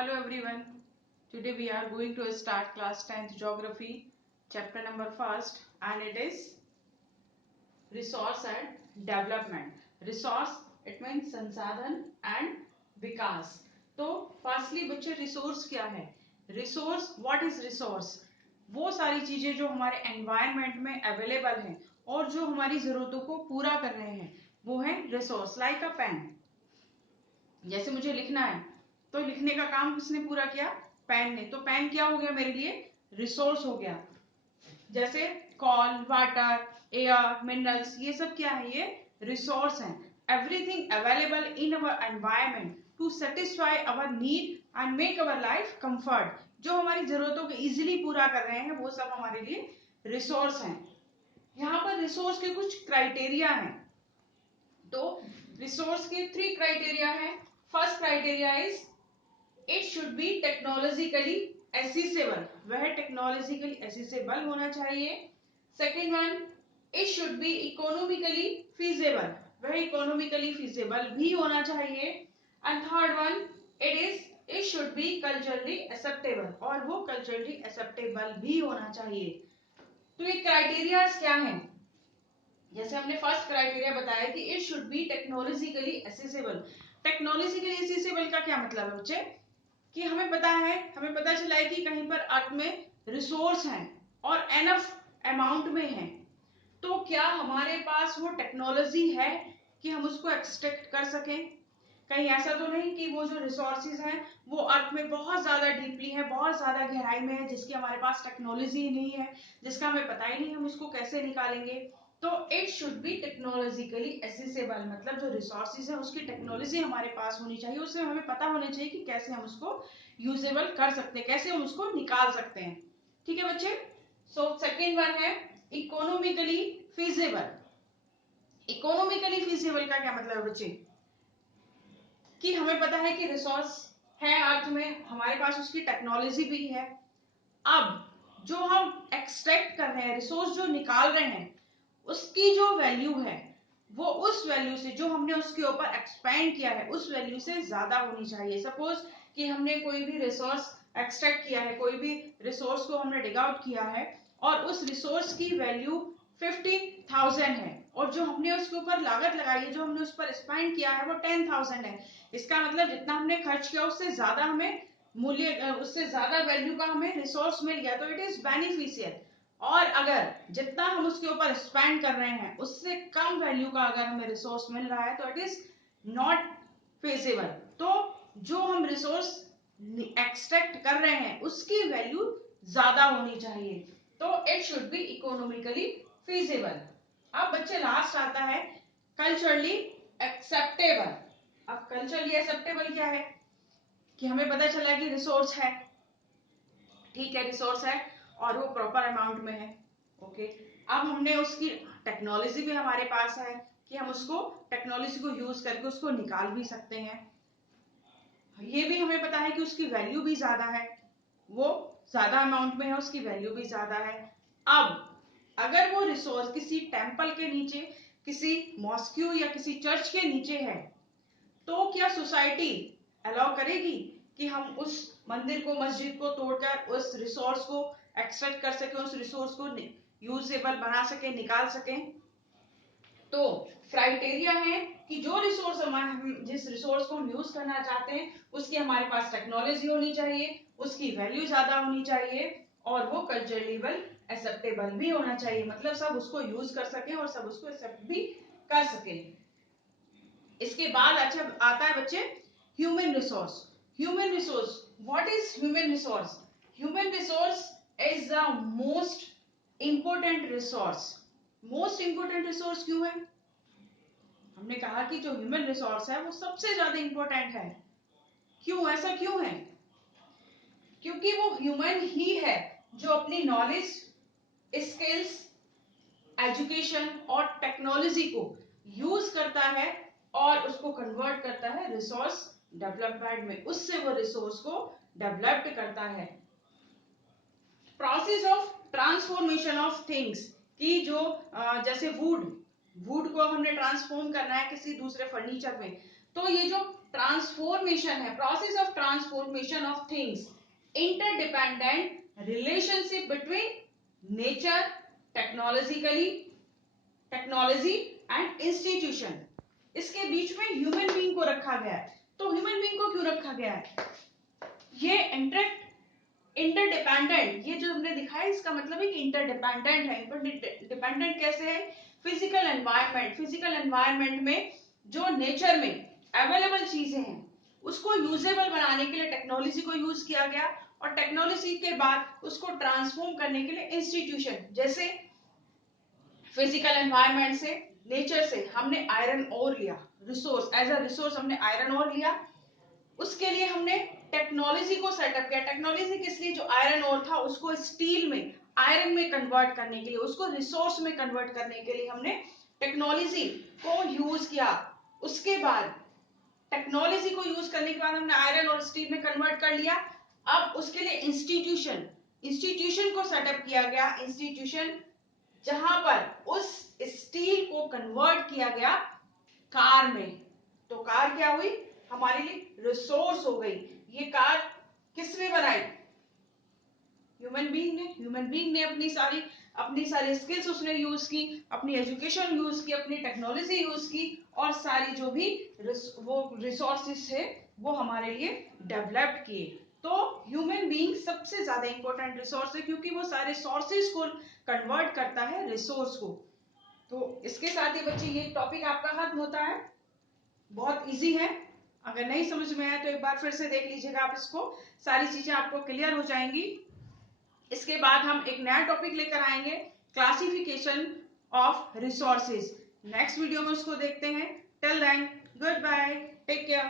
Hello everyone. Today we are going to start class 10th geography chapter number 1st and it is resource and development. Resource it means संसाधन and विकास. तो firstly बच्चे resource क्या है? Resource what is resource? वो सारी चीजें जो हमारे एनवायरनमेंट में अवेलेबल हैं और जो हमारी जरूरतों को पूरा कर रहे हैं वो है रिसोर्स. लाइक अ पेन. जैसे मुझे लिखना है तो लिखने का काम किसने पूरा किया? पेन ने. तो पेन क्या हो गया मेरे लिए? रिसोर्स हो गया. जैसे कॉल, वाटर, एयर, मिनरल्स, ये सब क्या है? ये रिसोर्स हैं. Everything available in our environment to satisfy our need and make our life comfort. जो हमारी जरूरतों को इजीली पूरा कर रहे हैं वो सब हमारे लिए रिसोर्स हैं. यहाँ पर रिसोर्स के कुछ क्राइटेरिया हैं. तो रिसोर्स के 3 क्राइटेरिया हैं. First criteria is it should be technologically accessible. वह टेक्नोलॉजिकली एसेसिबल होना चाहिए. Second one, it should be economically feasible. वह इकोनॉमिकली फीजेबल भी होना चाहिए. And third one, it should be culturally acceptable. और वो कल्चरली एक्सेप्टेबल भी होना चाहिए. तो ये क्राइटेरियाज क्या हैं? जैसे हमने फर्स्ट क्राइटेरिया बताया कि it should be technologically accessible. Technologically accessible का क्या मतलब है बच्चे? कि हमें पता चला है कि कहीं पर अर्थ में रिसोर्स हैं और एनफ अमाउंट में हैं. तो क्या हमारे पास वो टेक्नोलॉजी है कि हम उसको एक्सट्रैक्ट कर सकें? कहीं ऐसा तो नहीं कि वो जो रिसोर्सेज हैं वो अर्थ में बहुत ज्यादा डीपली है, बहुत ज्यादा गहराई में है, जिसकी हमारे पास टेक्नोलॉजी ही नहीं है, जिसका हमें पता ही नहीं हम उसको कैसे निकालेंगे. तो it should be technologically accessible. मतलब जो रिसोर्सेज है उसकी टेक्नोलॉजी हमारे पास होनी चाहिए. उससे हमें पता होना चाहिए कि कैसे हम उसको यूजेबल कर सकते हैं, कैसे हम उसको निकाल सकते हैं. ठीक है बच्चे. सो सेकेंड वन है इकोनॉमिकली फीजेबल. इकोनॉमिकली फीजेबल का क्या मतलब है बच्चे? कि हमें पता है कि रिसोर्स है अर्थ में, हमारे पास उसकी टेक्नोलॉजी भी है. अब जो हम एक्सट्रैक्ट कर रहे हैं, रिसोर्स जो निकाल रहे हैं, उसकी जो वैल्यू है वो उस वैल्यू से जो हमने उसके ऊपर एक्सपेंड किया है उस वैल्यू से ज्यादा होनी चाहिए. सपोज कि हमने कोई भी रिसोर्स एक्सट्रैक्ट किया है, कोई भी रिसोर्स को हमने डिग आउट किया है और उस रिसोर्स की वैल्यू 50,000 है और जो हमने उसके ऊपर लागत लगाई है, जो हमने उस पर स्पेंड किया है वो 10,000 है. इसका मतलब जितना हमने खर्च किया उससे ज्यादा हमें मूल्य, उससे ज्यादा वैल्यू का हमें रिसोर्स मिल गया. तो इट इज बेनिफिशियल. और अगर जितना हम उसके ऊपर स्पेंड कर रहे हैं उससे कम वैल्यू का अगर हमें रिसोर्स मिल रहा है तो इट इज नॉट फेजेबल. तो जो हम रिसोर्स एक्सट्रैक्ट कर रहे हैं उसकी वैल्यू ज्यादा होनी चाहिए. तो it should be economically feasible. अब बच्चे लास्ट आता है कल्चरली एक्सेप्टेबल. अब कल्चरली एक्सेप्टेबल क्या है? कि हमें पता चला कि रिसोर्स है, ठीक है, रिसोर्स है और वो प्रॉपर अमाउंट में है. ओके. अब हमने उसकी टेक्नोलॉजी भी हमारे पास है कि हम उसको टेक्नोलॉजी को यूज करके उसको निकाल भी सकते हैं. ये भी हमें पता है कि उसकी वैल्यू भी ज्यादा है, वो ज्यादा अमाउंट में है, उसकी वैल्यू भी ज्यादा है. अब अगर वो रिसोर्स किसी टेम्पल के नीचे, किसी मॉस्क्यू या किसी चर्च के नीचे है तो क्या सोसाइटी अलाउ करेगी कि हम उस मंदिर को, मस्जिद को तोड़कर उस रिसोर्स को एक्सट्रैक्ट कर सके, उस रिसोर्स को यूजेबल बना सके, निकाल सके? तो क्राइटेरिया है कि जो रिसोर्स हम जिस रिसोर्स को हम यूज करना चाहते हैं उसकी हमारे पास टेक्नोलॉजी होनी चाहिए, उसकी वैल्यू ज्यादा होनी चाहिए और वो कल्चरली एक्सेप्टेबल भी होना चाहिए. मतलब सब उसको यूज कर सके और सब उसको एक्सेप्ट भी कर सके. इसके बाद अच्छा आता है बच्चे human resource. Human resource, what is human resource? Human resource is the most important resource. Most important resource क्यों है? हमने कहा कि जो ह्यूमन रिसोर्स है वो सबसे ज्यादा इंपॉर्टेंट है. क्यों? ऐसा क्यों है? क्योंकि वो ह्यूमन ही है जो अपनी नॉलेज, स्किल्स, एजुकेशन और टेक्नोलॉजी को यूज करता है और उसको कन्वर्ट करता है रिसोर्स डेवलपमेंट में. उससे वो रिसोर्स को डेवलप्ड करता है. Process of transformation of things की जो जैसे वुड को हमने ट्रांसफॉर्म करना है किसी दूसरे फर्नीचर में तो ये जो ट्रांसफॉर्मेशन है, process of transformation of things, interdependent relationship between nature, technology and institution, इसके बीच में ह्यूमन बीइंग को रखा गया है। तो ह्यूमन बीइंग को क्यों रखा गया है? ये इंटरडिपेंडेंट, ये जो हमने दिखाया इसका मतलब है कि इंटरडिपेंडेंट है। इंटरडिपेंडेंट कैसे है? फिजिकल एनवायरनमेंट में जो नेचर में अवेलेबल चीजें हैं उसको यूजेबल बनाने के लिए टेक्नोलॉजी को यूज किया गया, और टेक्नोलॉजी के बाद उसको ट्रांसफॉर्म करने के लिए इंस्टीट्यूशन, जैसे फिजिकल एनवायरनमेंट से, नेचर से हमने आयरन ओर लिया, रिसोर्स, एज अ रिसोर्स हमने आयरन ओर लिया, उसके लिए हमने टेक्नोलॉजी को सेटअप किया। टेक्नोलॉजी किस लिए? जो आयरन ओर था उसको स्टील में, आयरन में कन्वर्ट करने के लिए, उसको रिसोर्स में कन्वर्ट करने के लिए हमने टेक्नोलॉजी को यूज किया। उसके बाद टेक्नोलॉजी को यूज करने के बाद हमने आयरन और स्टील में कन्वर्ट कर लिया। अब उसके लिए इंस्टीट्यूशन को सेटअप किया गया। इंस्टीट्यूशन जहां पर उस स्टील को कन्वर्ट किया गया कार में। तो कार क्या हुई? हमारे लिए रिसोर्स हो गई। ये कार किसने बनाई? ह्यूमन बीइंग ने अपनी सारी स्किल्स उसने यूज की, अपनी एजुकेशन यूज की, अपनी टेक्नोलॉजी यूज की, और सारी जो भी वो रिसोर्सेस थे वो हमारे लिए डेवलप किए। तो ह्यूमन बीइंग सबसे ज्यादा इंपॉर्टेंट रिसोर्स है, क्योंकि वो सारे सोर्सेस को कन्वर्ट करता है रिसोर्स को। तो इसके साथ ही बच्चे ये टॉपिक आपका खत्म होता है। बहुत इजी है, अगर नहीं समझ में आया तो एक बार फिर से देख लीजिएगा आप इसको, सारी चीजें आपको क्लियर हो जाएंगी। इसके बाद हम एक नया टॉपिक लेकर आएंगे, classification of resources. Next video में उसको देखते हैं। Till then good bye, take care.